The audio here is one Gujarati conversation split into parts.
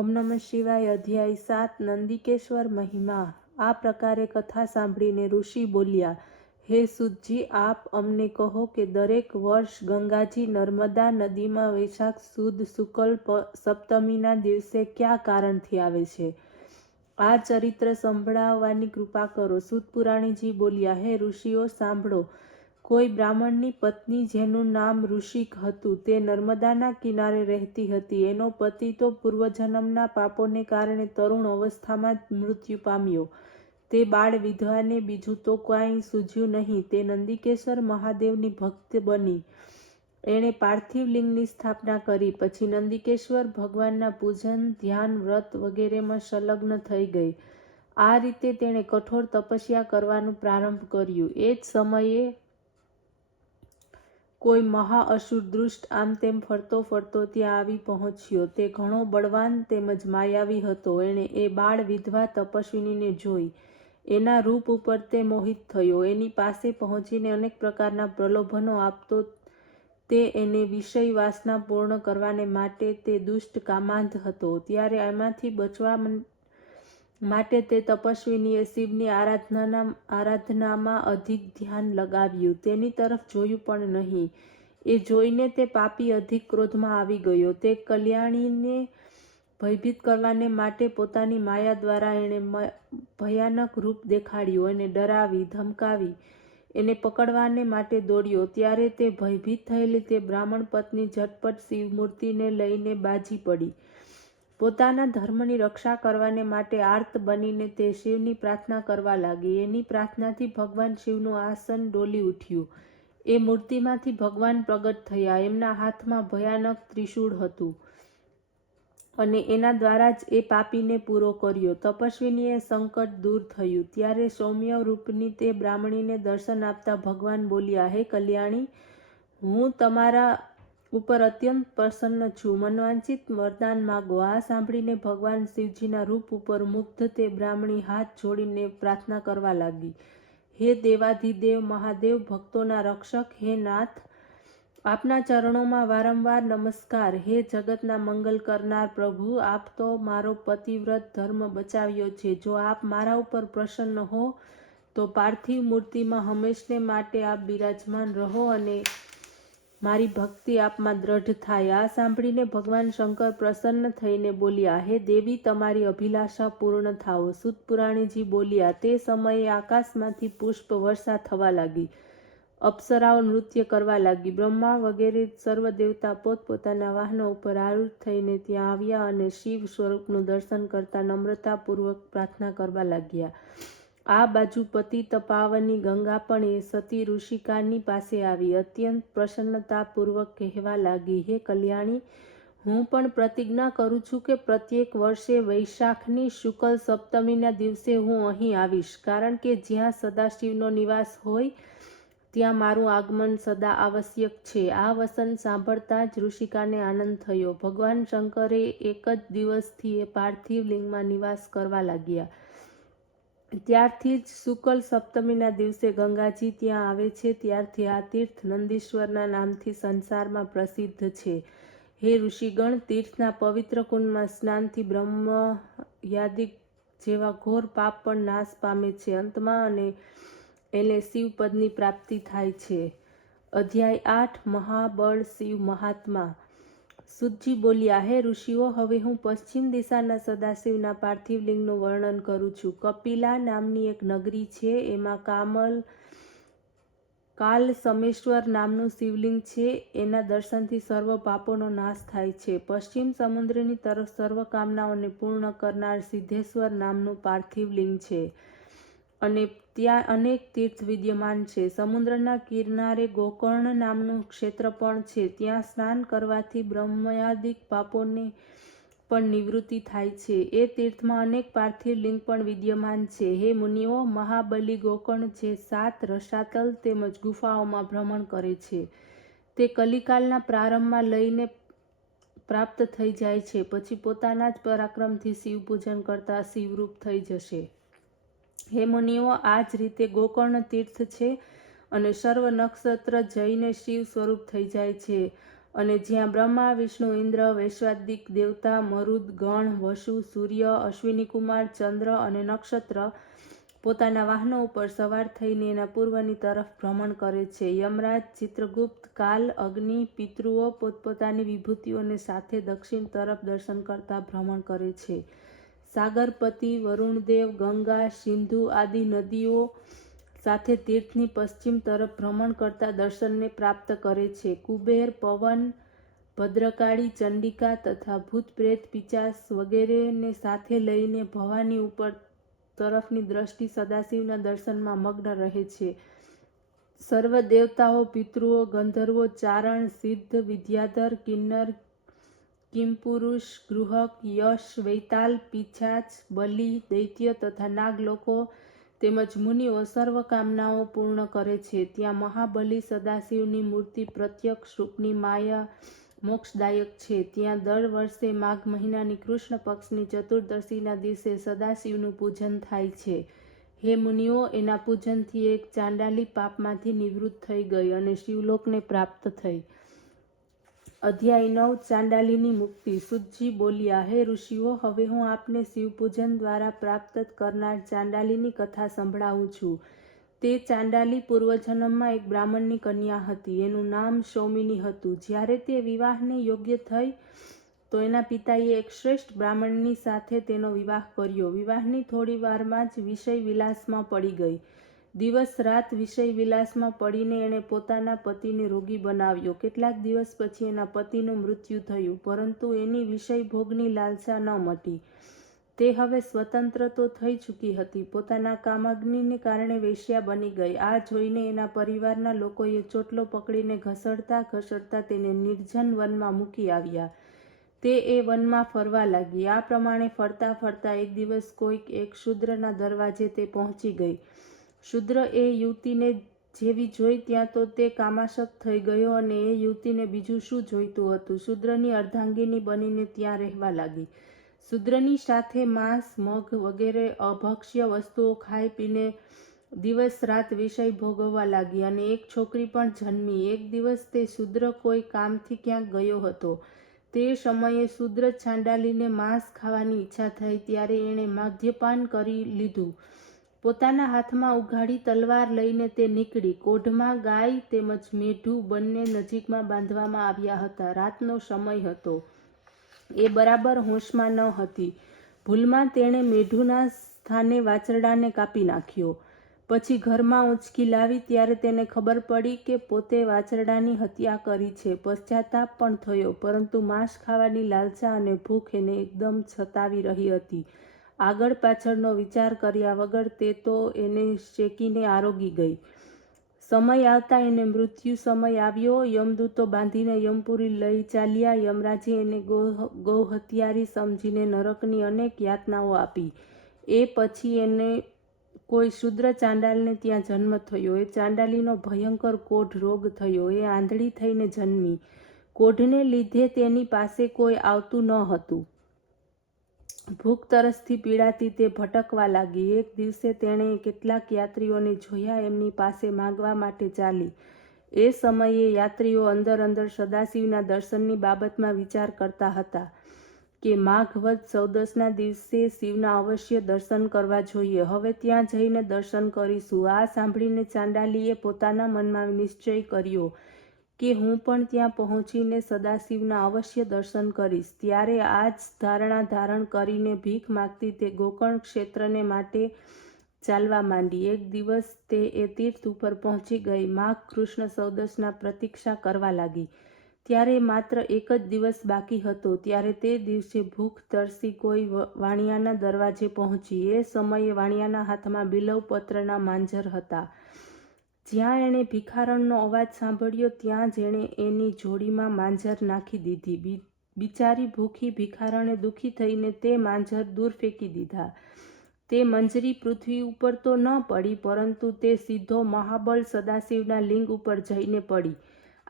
ઓમ નમઃ શિવાય. અધ્યાય 7 નંદિકેશ્વર મહિમા. આ પ્રકારે કથા સાંભળીને ઋષિ બોલ્યા, હે સૂતજી, આપ અમને કહો કે દરેક વર્ષ ગંગાજી નર્મદા નદીમાં વૈશાખ સુદ શુક્લ સપ્તમીના દિવસે કયા કારણથી આવે છે? આ ચરિત્ર સંભળાવવાની કૃપા કરો. સૂત પુરાણીજી બોલ્યા, હે ઋષિઓ, સાંભળો. કોઈ બ્રાહ્મણની પત્ની જેનું નામ ઋષિક હતું, તે નર્મદાના કિનારે રહેતી હતી. એનો પતિ તો પૂર્વજન્મના પાપોને કારણે તરુણ અવસ્થામાં જ મૃત્યુ પામ્યો. તે બાળ વિધવાને બીજું તો કાંઈ સૂઝ્યું નહીં. તે નંદિકેશ્વર મહાદેવની ભક્ત બની. એણે પાર્થિવ લિંગની સ્થાપના કરી. પછી નંદિકેશ્વર ભગવાનના પૂજન, ધ્યાન, વ્રત વગેરેમાં સંલગ્ન થઈ ગઈ. આ રીતે તેણે કઠોર તપસ્યા કરવાનું પ્રારંભ કર્યું. એ જ સમયે કોઈ મહાઅસુર દુષ્ટ આમ તેમ ફરતો ફરતો ત્યાં આવી પહોંચ્યો. તે ઘણો બળવાન તેમજ માયાવી હતો. એણે એ બાળ વિધવા તપસ્વિનીને જોઈ. એના રૂપ ઉપર તે મોહિત થયો. એની પાસે પહોંચીને અનેક પ્રકારના પ્રલોભનો આપતો. તે એને વિષય વાસના પૂર્ણ કરવાને માટે તે દુષ્ટ કામાંધ હતો. ત્યારે એમાંથી બચવા માટે તે તપસ્વિનીએ શિવની આરાધનામાં અધિક ધ્યાન લગાવ્યું. તેની તરફ જોયું પણ નહીં. એ જોઈને તે પાપી અધિક ક્રોધમાં આવી ગયો. તે કલ્યાણીને ભયભીત કરવાને માટે પોતાની માયા દ્વારા એણે ભયાનક રૂપ દેખાડ્યું. એને ડરાવી, ધમકાવી, એને પકડવાને માટે દોડ્યો. ત્યારે તે ભયભીત થયેલી તે બ્રાહ્મણ પત્ની ઝટપટ શિવમૂર્તિને લઈને બાજી પડી. પોતાના ધર્મની રક્ષા કરવાને માટે આર્ત બનીને તે શિવની પ્રાર્થના કરવા લાગી. એની પ્રાર્થનાથી ભગવાન શિવનું આસન ડોલી ઉઠ્યું. એ મૂર્તિમાંથી ભગવાન પ્રગટ થયા. એમના હાથમાં ભયાનક ત્રિશૂળ હતું અને એના દ્વારા જ એ પાપીને પૂરો કર્યો. તપસ્વિનીએ સંકટ દૂર થયું. ત્યારે સૌમ્ય રૂપની તે બ્રાહ્મણીને દર્શન આપતા ભગવાન બોલ્યા, હે કલ્યાણી, હું તમારા ઉપર અત્યંત પ્રસન્ન છું. મનવાંચિત વરદાન માગો. આ સાંભળીને ભગવાન શિવજીના રૂપ ઉપર મુગ્ધ તે બ્રાહ્મણી હાથ જોડીને પ્રાર્થના કરવા લાગી, હે દેવાધિદેવ મહાદેવ, ભક્તોના રક્ષક, હે નાથ, આપના ચરણોમાં વારંવાર નમસ્કાર. હે જગતના મંગલ કરનાર પ્રભુ, આપ તો મારો પતિવ્રત ધર્મ બચાવ્યો છે. જો આપ મારા ઉપર પ્રસન્ન હો તો પાર્થિવ મૂર્તિમાં હંમેશને માટે આપ બિરાજમાન રહો અને મારી ભક્તિ આપમાં દ્રઢ થાય. આ સાંભળીને ભગવાન શંકર પ્રસન્ન થઈને બોલ્યા, હે દેવી, તમારી અભિલાષા પૂર્ણ થાઓ. સૂત પુરાણીજી બોલ્યા, તે સમયે આકાશમાંથી પુષ્પ વર્ષા થવા લાગી. અપ્સરાઓ નૃત્ય કરવા લાગી. બ્રહ્મા વગેરે સર્વ દેવતા પોતપોતાના વાહનો ઉપર આરૂઢ થઈને ત્યાં આવ્યા અને શિવ સ્વરૂપનું દર્શન કરતા નમ્રતાપૂર્વક પ્રાર્થના કરવા લાગ્યા. આ બાજુ પતિત પાવની ગંગા પણ એ સતી ઋષિકાની પાસે આવી. અત્યંત પ્રસન્નતાપૂર્વક કહેવા લાગી, હે કલ્યાણી, હું પણ પ્રતિજ્ઞા કરું છું કે પ્રત્યેક વર્ષે વૈશાખની શુક્લ સપ્તમીના દિવસે હું અહીં આવીશ. કારણ કે જ્યાં સદાશિવનો નિવાસ હોય ત્યાં મારું આગમન સદા આવશ્યક છે. આ વસન સાંભળતા જ ઋષિકાને આનંદ થયો. ભગવાન શંકરે એક જ દિવસથી એ પાર્થિવ લિંગમાં નિવાસ કરવા લાગ્યા. ત્યારથી જ શુક્લ સપ્તમીના દિવસે ગંગાજી ત્યાં આવે છે. ત્યારથી આ તીર્થ નંદીશ્વરના નામથી સંસારમાં પ્રસિદ્ધ છે. હે ઋષિગણ, તીર્થના પવિત્ર કુંડમાં સ્નાનથી બ્રહ્મયાદિક જેવા ઘોર પાપ પણ નાશ પામે છે. અંતમાં અને એને શિવપદની પ્રાપ્તિ થાય છે. અધ્યાય 8 મહાબળ શિવ મહાત્મા. સૂતજી બોલ્યા, હે ઋષિઓ, હવે હું પશ્ચિમ દિશાના સદાશિવના પાર્થિવ લિંગનું વર્ણન કરું છું. કપિલા નામની એક નગરી છે. એમાં કાલ સમેશ્વર નામનું શિવલિંગ છે. એના દર્શનથી સર્વ પાપોનો નાશ થાય છે. પશ્ચિમ સમુદ્રની તરફ સર્વ કામનાઓને પૂર્ણ કરનાર સિદ્ધેશ્વર નામનું પાર્થિવ લિંગ છે અને ત્યાં અનેક તીર્થ વિદ્યમાન છે. સમુદ્રના કિનારે ગોકર્ણ નામનું ક્ષેત્ર પણ છે. ત્યાં સ્નાન કરવાથી બ્રહ્મયાદિક પાપોને પણ નિવૃત્તિ થાય છે. એ તીર્થમાં અનેક પાર્થિવ લિંગ પણ વિદ્યમાન છે. હે મુનિઓ, મહાબલી ગોકર્ણ જે 7 રસાતલ તેમજ ગુફાઓમાં ભ્રમણ કરે છે. તે કલિકાલના પ્રારંભમાં લઈને પ્રાપ્ત થઈ જાય છે. પછી પોતાના જ પરાક્રમથી શિવ પૂજન કરતા શિવરૂપ થઈ જશે. હે મુનિઓ, આ જ રીતે ગોકર્ણ તીર્થ છે અને સર્વ નક્ષત્ર જઈને શિવ સ્વરૂપ થઈ જાય છે. અને જ્યાં બ્રહ્મા, વિષ્ણુ, ઇન્દ્ર, વૈશ્વાદિક દેવતા, મરુદ, ગણ, વસુ, સૂર્ય, અશ્વિનીકુમાર, ચંદ્ર અને નક્ષત્ર પોતાના વાહનો ઉપર સવાર થઈને એના પૂર્વની તરફ ભ્રમણ કરે છે. યમરાજ, ચિત્રગુપ્ત, કાલ, અગ્નિ, પિતૃઓ પોતપોતાની વિભૂતિઓને સાથે દક્ષિણ તરફ દર્શન કરતા ભ્રમણ કરે છે. સાગરપતિ, વરુણદેવ, ગંગા, સિંધુ આદિ નદીઓ સાથે તીર્થની પશ્ચિમ તરફ ભ્રમણ કરતા દર્શનને પ્રાપ્ત કરે છે. કુબેર, પવન, ભદ્રકાળી, ચંડિકા તથા ભૂત, પ્રેત, પિશાચ વગેરેને સાથે લઈને ભવાની ઉપર તરફની દ્રષ્ટિ સદાશિવના દર્શનમાં મગ્ન રહે છે. સર્વ દેવતાઓ, પિતૃઓ, ગંધર્વો, ચારણ, સિદ્ધ, વિદ્યાધર, કિન્નર, કિમપુરુષ, ગૃહક, યશ, વૈતાલ, પિશાચ, બલિ, દૈત્ય તથા નાગ લોકો તેમજ મુનિઓ સર્વ કામનાઓ પૂર્ણ કરે છે. ત્યાં મહાબલી સદાશિવની મૂર્તિ પ્રત્યક્ષ રૂપની માયા મોક્ષદાયક છે. ત્યાં દર વર્ષે માઘ મહિનાની કૃષ્ણ પક્ષની ચતુર્દશીના દિવસે સદાશિવનું પૂજન થાય છે. હે મુનિઓ, એના પૂજનથી એક ચાંડાલી પાપમાંથી નિવૃત્ત થઈ ગઈ અને શિવલોકને પ્રાપ્ત થઈ. અધ્યાય 9 ચાંડાલીની મુક્તિ. સુતજી બોલ્યા, હે ઋષિઓ, હવે હું આપને શિવપૂજન દ્વારા પ્રાપ્ત કરનાર ચાંડાલીની કથા સંભળાવું છું. તે ચાંડાલી પૂર્વજન્મમાં એક બ્રાહ્મણની કન્યા હતી. એનું નામ સૌમિની હતું. જ્યારે તે વિવાહને યોગ્ય થઈ તો એના પિતાએ એક શ્રેષ્ઠ બ્રાહ્મણની સાથે તેનો વિવાહ કર્યો. વિવાહની થોડી વારમાં જ વિષય વિલાસમાં પડી ગઈ. દિવસ રાત વિષય વિલાસમાં પડીને એણે પોતાના પતિને રોગી બનાવ્યો. કેટલાક દિવસ પછી એના પતિનું મૃત્યુ થયું, પરંતુ એની વિષય ભોગની લાલસા ન મટી. તે હવે સ્વતંત્ર તો થઈ ચૂકી હતી, પોતાના કામાગ્નિને કારણે વેશ્યા બની ગઈ. આ જોઈને એના પરિવારના લોકોએ ચોટલો પકડીને ઘસડતા ઘસડતા તેને નિર્જન વનમાં મૂકી આવ્યા. તે એ વનમાં ફરવા લાગી. આ પ્રમાણે ફરતા ફરતા એક દિવસ કોઈક એક શૂદ્રના દરવાજે તે પહોંચી ગઈ. શૂદ્ર એ યુવતીને જેવી જોઈ ત્યાં તો તે કામાસક્ત થઈ ગયો અને એ યુવતીને બીજું શું જોઈતું હતું. શૂદ્રની અર્ધાંગિની બનીને ત્યાં રહેવા લાગી. શૂદ્રની સાથે માંસ, મગ વગેરે અભક્ષ્ય વસ્તુઓ ખાઈ પીને દિવસ રાત વિષય ભોગવવા લાગી અને એક છોકરી પણ જન્મી. એક દિવસ તે શૂદ્ર કોઈ કામથી ક્યાંક ગયો હતો. તે સમયે શૂદ્ર ચાંડાલીને માંસ ખાવાની ઈચ્છા થઈ ત્યારે એણે મદ્યપાન કરી લીધું. પોતાના હાથમાં ઉઘાડી તલવાર લઈને તે નીકળી. કોઢમાં ગાય તેમજ મેઢું બંને નજીકમાં બાંધવામાં આવ્યા હતા. રાતનો સમય હતો. એ બરાબર હોશમાં ન હતી. ભૂલમાં તેણે મેઢુના સ્થાને વાછરડાને કાપી નાખ્યો. પછી ઘરમાં ઊંચકી લાવી ત્યારે તેને ખબર પડી કે પોતે વાછરડાની હત્યા કરી છે. પશ્ચાતાપ પણ થયો, પરંતુ માંસ ખાવાની લાલસા અને ભૂખ એને એકદમ સતાવી રહી હતી. આગળ પાછળનો વિચાર કર્યા વગર તે તો એને શેકીને આરોગી ગઈ. સમય આવતા એને મૃત્યુ સમય આવ્યો. યમદૂતો બાંધીને યમપુરી લઈ ચાલ્યા. યમરાજે એને ગૌહત્યારી સમજીને નરકની અનેક યાતનાઓ આપી. એ પછી એને કોઈ શૂદ્ર ચાંડાલને ત્યાં જન્મ થયો. એ ચાંડાલીનો ભયંકર કોઢ રોગ થયો. એ આંધળી થઈને જન્મી. કોઢને લીધે તેની પાસે કોઈ આવતું ન હતું. ભૂખ તરસથી પીડાતી તે ભટકવા લાગી. એક દિવસે તેણે કેટલાક યાત્રીઓને જોયા. એમની પાસે માંગવા માટે ચાલી. એ સમયે યાત્રીઓ અંદર અંદર સદાશિવના દર્શનની બાબતમાં વિચાર કરતા હતા કે માઘ વદ 14ના દિવસે શિવના અવશ્ય દર્શન કરવા જોઈએ. હવે ત્યાં જઈને દર્શન કરીશું. આ સાંભળીને ચાંડાલીએ પોતાના મનમાં નિશ્ચય કર્યો કે હું પણ ત્યાં પહોંચીને સદાશિવના અવશ્ય દર્શન કરીશ. ત્યારે આ જ ધારણા ધારણ કરીને ભીખ માગતી તે ગોકર્ણ ક્ષેત્રને માટે ચાલવા માંડી. એક દિવસ તે એ તીર્થ ઉપર પહોંચી ગઈ. માઘ કૃષ્ણ 14ના પ્રતીક્ષા કરવા લાગી. ત્યારે માત્ર એક જ દિવસ બાકી હતો. ત્યારે તે દિવસે ભૂખ તરસી કોઈ વાણિયાના દરવાજે પહોંચી. એ સમયે વાણિયાના હાથમાં બિલ્વપત્રના માંજર હતા. જ્યાં એણે ભિખારણનો અવાજ સાંભળ્યો ત્યાં જ એણે એની જોડીમાં માંજર નાખી દીધી. બિચારી ભૂખી ભિખારણે દુઃખી થઈને તે માંજર દૂર ફેંકી દીધા. તે મંજરી પૃથ્વી ઉપર તો ન પડી, પરંતુ તે સીધો મહાબળ સદાશિવના લિંગ ઉપર જઈને પડી.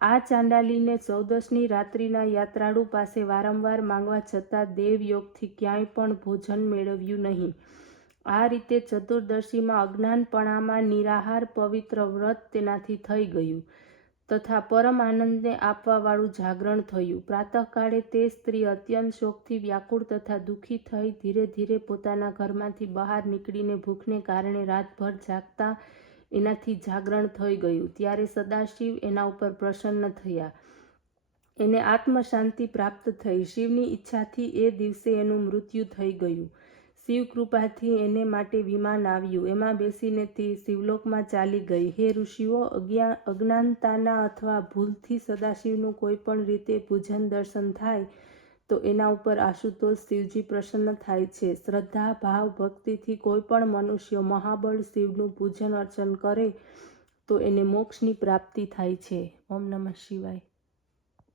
આ ચાંડાલીને 14ની રાત્રિના યાત્રાળુ પાસે વારંવાર માંગવા છતાં દેવયોગથી ક્યાંય પણ ભોજન મેળવ્યું નહીં. આ રીતે ચતુર્દશીમાં અજ્ઞાનપણામાં નિરાહાર પવિત્ર વ્રત તેનાથી થઈ ગયું. તથા પરમ આનંદને આપવાવાળું જાગરણ થયું. પ્રાતઃકાળે તે સ્ત્રી અત્યંત શોકથી વ્યાકુળ તથા દુઃખી થઈ ધીરે ધીરે પોતાના ઘરમાંથી બહાર નીકળીને ભૂખને કારણે રાતભર જાગતા એનાથી જાગરણ થઈ ગયું. ત્યારે સદાશિવ એના ઉપર પ્રસન્ન થયા. એને આત્મશાંતિ પ્રાપ્ત થઈ. શિવની ઈચ્છાથી એ દિવસે એનું મૃત્યુ થઈ ગયું. શિવ કૃપાથી એને માટે વિમાન આવ્યું. એમાં બેસીને તે શિવલોકમાં ચાલી ગઈ. હે ઋષિઓ, અજ્ઞાનતાના અથવા ભૂલથી સદાશિવનું કોઈ પણ રીતે પૂજન દર્શન થાય તો એના ઉપર આશુતોષ શિવજી પ્રસન્ન થાય છે. શ્રદ્ધા, ભાવ, ભક્તિથી કોઈ પણ મનુષ્ય મહાબળ શિવનું પૂજન અર્ચન કરે તો એને મોક્ષની પ્રાપ્તિ થાય છે. ઓમ નમઃ શિવાય.